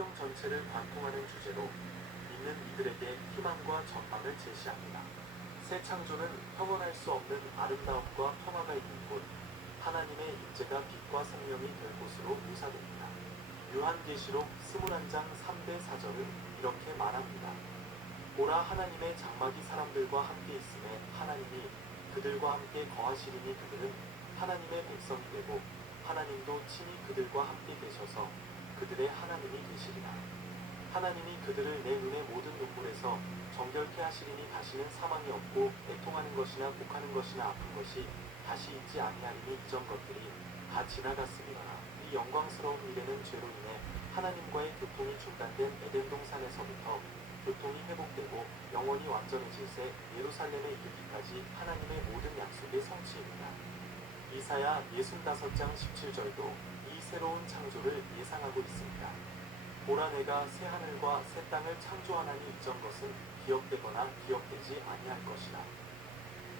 성경 전체를 관통하는 주제로 믿는 이들에게 희망과 전망을 제시합니다. 새 창조는 평온할 수 없는 아름다움과 평화가 있는 곳, 하나님의 임재가 빛과 생명이 될 곳으로 묘사됩니다. 요한계시록 21장 3대 4절은 이렇게 말합니다. 보라 하나님의 장막이 사람들과 함께 있음에 하나님이 그들과 함께 거하시리니 그들은 하나님의 백성이 되고 하나님도 친히 그들과 함께 계셔서 그들의 하나님이 되시리라. 하나님이 그들을 내 눈의 모든 눈물에서 정결케 하시리니 다시는 사망이 없고 애통하는 것이나 곡하는 것이나 아픈 것이 다시 있지 아니하리니 이전 것들이 다 지나갔으리라. 이 영광스러운 미래는 죄로 인해 하나님과의 교통이 중단된 에덴 동산에서부터 교통이 회복되고 영원히 완전해질 새 예루살렘에 이르기까지 하나님의 모든 약속의 성취입니다. 이사야 65장 17절도 이 새로운 창조를 예상하고 있습니다. 보라 내가 새 하늘과 새 땅을 창조하나니 이전 것은 기억되거나 기억되지 아니할 것이라.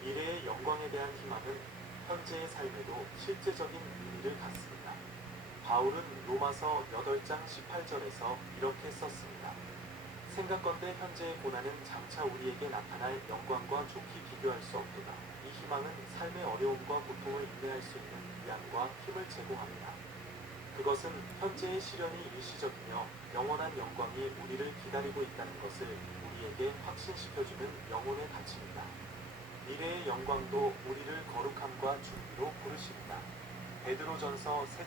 미래의 영광에 대한 희망은 현재의 삶에도 실제적인 의미를 갖습니다. 바울은 로마서 8장 18절에서 이렇게 썼습니다. 생각건대 현재의 고난은 장차 우리에게 나타날 영광과 좋게 비교할 수 없도다. 이 희망은 삶의 어려움과 고통을 인내할 수 있는 위안과 힘을 제공합니다. 그것은 현재의 시련이 일시적이며 영원한 영광이 우리를 기다리고 있다는 것을 우리에게 확신시켜주는 영혼의 가치입니다. 미래의 영광도 우리를 거룩함과 준비로 부르십니다. 베드로전서 3장